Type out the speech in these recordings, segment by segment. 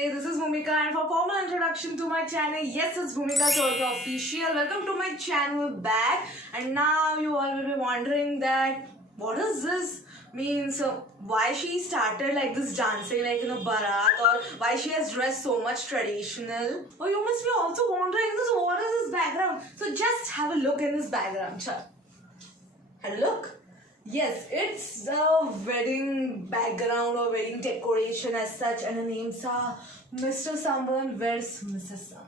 Namaste, this is Bhumika and for formal introduction to my channel, yes it's Bhumika Solka Official. Welcome to my channel back. And now you all will be wondering that what does this mean? So why she started like this dancing like in a barat, or why she has dressed so much traditional. Or you must be also wondering this, what is this background? So just have a look in this background. Have a look. Yes, it's a wedding background or wedding decoration as such, and the names are Mr. Someone Weds Mrs. Someone.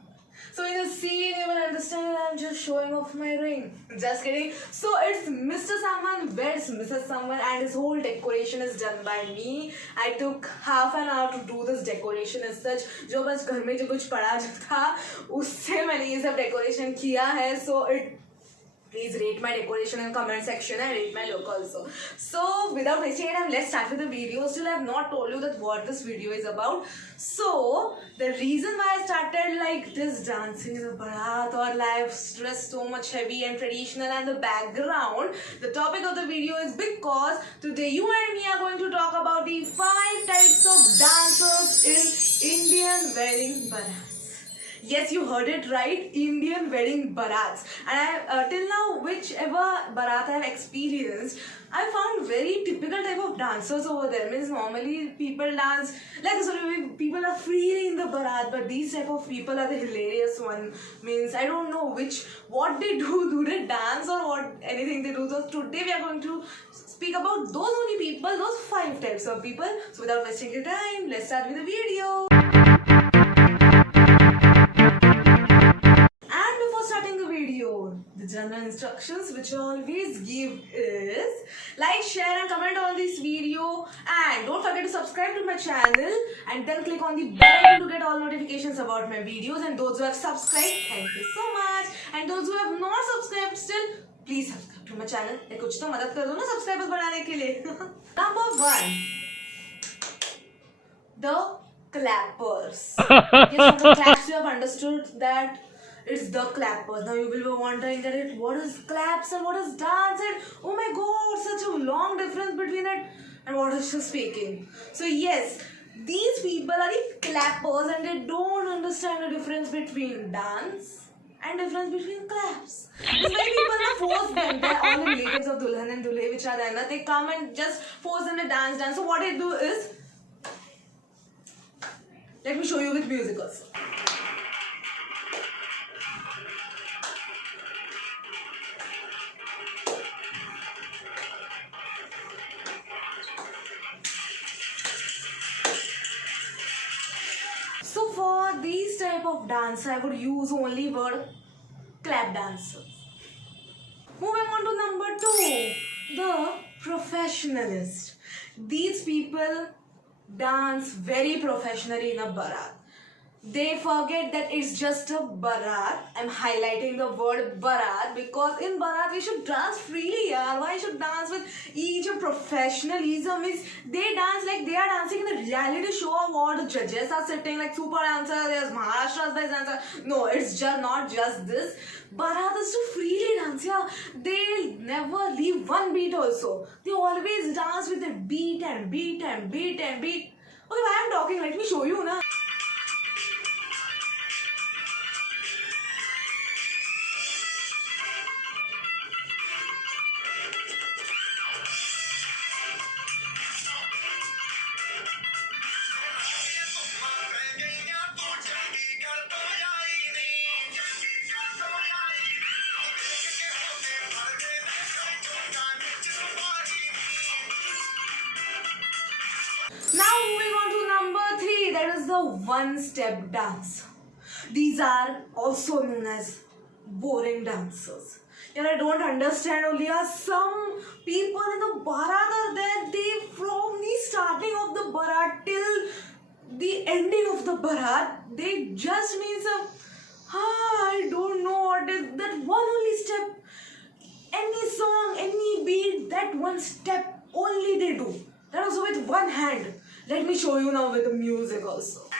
So in the scene, you will understand that I'm just showing off my ring. Just kidding. So it's Mr. Someone Weds Mrs. Someone, and this whole decoration is done by me. I took half an hour to do this decoration as such. जो बस घर में जो कुछ पड़ा था, उससे मैंने ये सब decoration किया है. So please rate my decoration in the comment section and rate my look also. So without wasting any time, let's start with the video. Still I have not told you that what this video is about. So the reason why I started like this dancing in the barat or live dressed so much heavy and traditional and the background, the topic of the video is because today you and me are going to talk about the 5 types of dancers in Indian wedding barats. Yes, you heard it right, Indian wedding barats. And I till now, whichever barat I have experienced, I found very typical type of dancers over there. Means normally people dance like people are freely in the barat, but these type of people are the hilarious one. Means I don't know what they do they dance or what anything they do. So today we are going to speak about those only people, those 5 types of people. So without wasting your time, let's start with the video. The general instructions which I always give is like, share and comment on this video, and don't forget to subscribe to my channel and then click on the bell icon to get all notifications about my videos. And those who have subscribed, thank you so much, and those who have not subscribed still, please subscribe to my channel. कुछ तो मदद कर दो ना subscribers बढ़ाने के लिए. Number 1, the clappers. Yes, from the claps you have understood that it's the clappers. Now you will be wondering that what is claps and what is dance, and oh my god, such a long difference between it and what is she speaking. So yes, these people are the clappers and they don't understand the difference between dance and difference between claps. Because many people are forced them. They're all the relatives of Dulhan and Dulhe which are there. They come and just force them to dance. So what they do is, let me show you with music also. So for these type of dance, I would use only word clap dancers. Moving on to number 2, the professionalist. These people dance very professionally in a barat. They forget that it's just a barat. I'm highlighting the word barat because in barat we should dance freely. Yaar. Why should dance with each professionalism? Is they dance like they are dancing in a reality show of what the judges are sitting like super dancer, there's Maharashtra's best dancer. No, it's just not just this. Barat is to freely dance. Yeah, they never leave one beat also. They always dance with a beat and beat and beat and beat. Okay, why I'm talking? Let me show you na. Now moving on to number 3, that is the one-step dance. These are also known as boring dancers. And I don't understand only some people in the barat are there, they from the starting of the barat till the ending of the barat, they just mean some, I don't know what is that one only step. Any song, any beat, that one step only they do. That also with one hand. Let me show you now with the music also.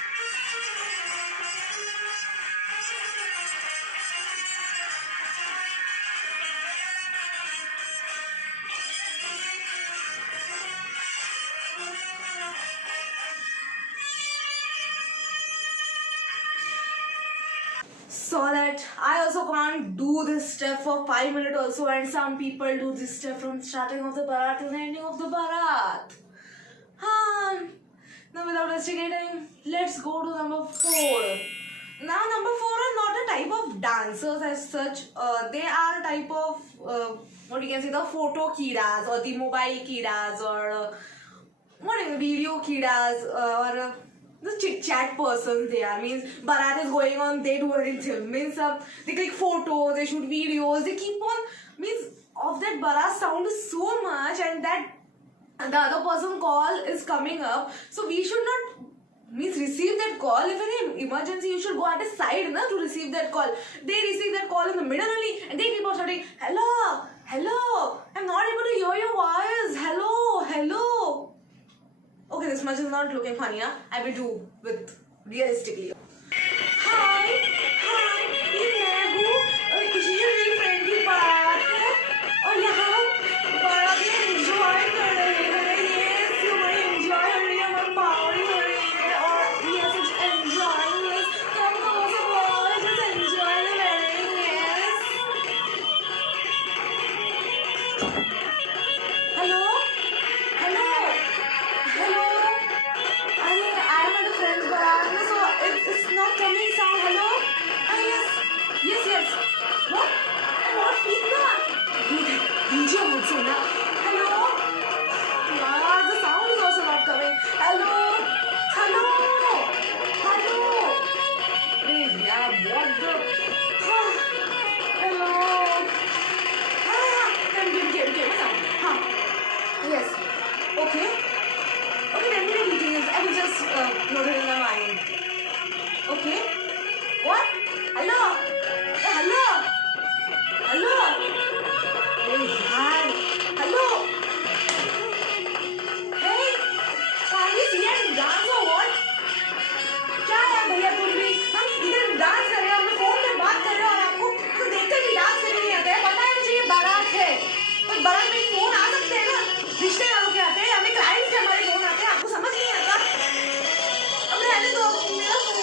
saw that I also can't do this step for 5 minutes also, and some people do this step from starting of the Bharat to the ending of the Bharat. Now without wasting any time, let's go to number 4. Now number 4 are not a type of dancers as such. They are a type of what you can say, the photo kidas or the mobile kidas, or video kidas, or the chit chat persons. They are, means Bharat is going on, they do anything, means they click photos, they shoot videos, they keep on, means of that Bharat sound is so much, and that the other person call is coming up, so we should not means receive that call. If any emergency, you should go at a side na, to receive that call. They receive that call in the middle only, and they keep on shouting, hello, hello, I'm not able to hear your voice, hello, hello. Okay, this much is not looking funny, huh? I will do with realistically. Hi, ये मैं हूँ, और इसी से मेरी friend की बात है, और यहाँ बड़ा भी enjoy कर रहे हैं, yes, you may enjoy हो रही है, मैं पावरी हो रही है, और yes, it's enjoying, yes, come close a boy, just enjoy the wedding, yes. Hello? Hello? Hello? I am at a friend's barak, so it's not coming sound. Hello? Ah, yes. Yes, yes. What? What? Speak na. DJ also na. Hello? Yeah, the sound is also not coming. Hello? Hello? Hello? Hey, yeah, what the? Hello? Come, sound. Yes. Okay. Okay, tell me the details. I will just note it in my mind. Okay. What? Hello? Hey, hello? Hello? Hey, hi. Hello? Hey, can you see and dance or what? क्या है भैया तुम भी? हम इधर dance कर रहे हैं, हम फोन में बात कर रहे हैं, और आपको तो देखकर भी डांस करने नहीं आता है. पता है मुझे ये बारात है, पर बारात में फोन आ सकते हैं ना, रिश्तेदारों के आते हैं, हमें क्लाइंट्स के हमारे फोन आते हैं, आपको समझ नहीं आता? अब रहने दो मेरा phone.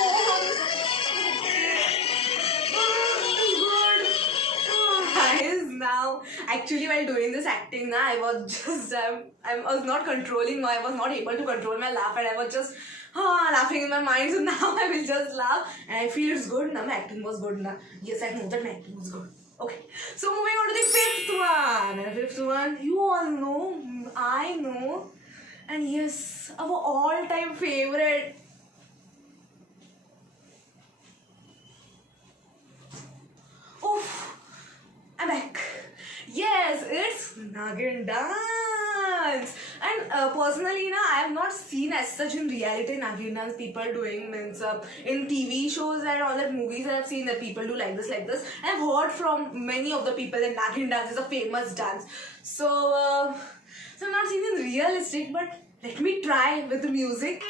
Guys, now actually while doing this acting, na, I was just I was not controlling, I was not able to control my laugh, and I was just laughing in my mind. So now I will just laugh, and I feel it's good. Now my acting was good. Na, yes, I know that my acting was good. Okay, so moving on to the 5th one. And 5th one, you all know, I know, and yes, our all-time favorite. Oof, I'm back. Yes, it's Nagin dance. And personally, I have not seen as such in reality Nagin dance people doing, means in TV shows and all that movies I have seen that people do like this. I have heard from many of the people that Nagin dance is a famous dance. So I'm not seeing it realistic, but let me try with the music.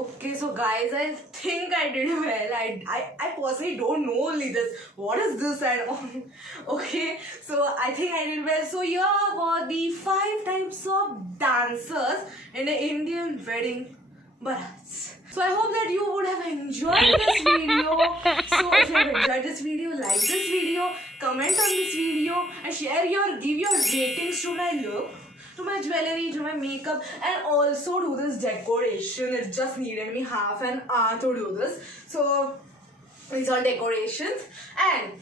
Okay, so guys, I think I did well. I personally don't know only this. What is this and all? Okay, so I think I did well. So here were the 5 types of dancers in an Indian wedding barats. So I hope that you would have enjoyed this video. So if you have enjoyed this video, like this video, comment on this video, and give your ratings to my look, to my jewelry, to my makeup, and also do this decoration. It just needed me half an hour to do this. So these are decorations, and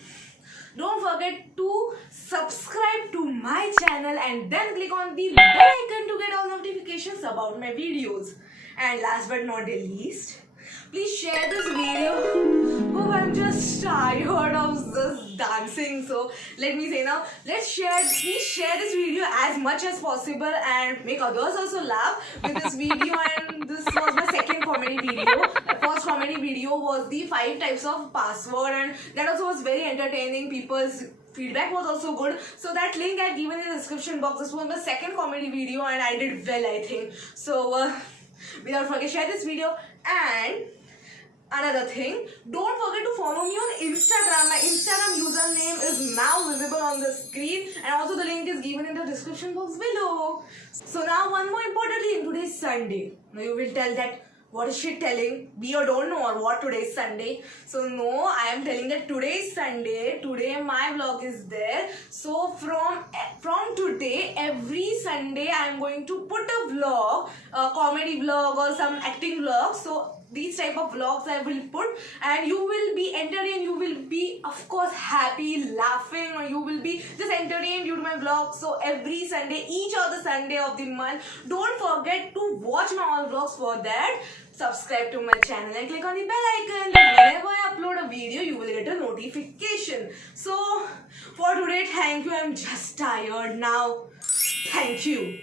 don't forget to subscribe to my channel and then click on the bell icon to get all notifications about my videos. And last but not the least, please share this video. Oh, I'm just tired of this dance. dancing. So let me say now, please share this video as much as possible and make others also laugh with this video. And this was my second comedy video. My first comedy video was the 5 types of password, and that also was very entertaining. People's feedback was also good, so that link I've given in the description box. This was my second comedy video and I did well, I think. So without forget, share this video. And another thing, don't forget to follow me on Instagram. My Instagram username is now visible on the screen, and also the link is given in the description box below. So now one more important thing, today is Sunday. Now you will tell that, what is she telling? Be or don't know or what, today is Sunday. So no, I am telling that today is Sunday. Today my vlog is there. So from today, every Sunday I am going to put a vlog, a comedy vlog or some acting vlog. So these type of vlogs I will put, and you will be entertained. You will be, of course, happy, laughing, or you will be just entertained due to my vlog. So every Sunday, each other Sunday of the month, don't forget to watch my all vlogs. For that, subscribe to my channel and click on the bell icon. Whenever I upload a video, you will get a notification. So for today, thank you. I'm just tired now. Thank you.